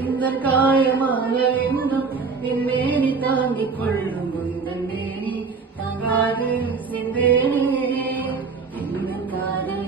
இந்த காயமான இன்னும் என் மேனி தாங்கிக் கொள்ளும் முந்தன் மேனி தாங்காது சென்றேனே இந்த காதல்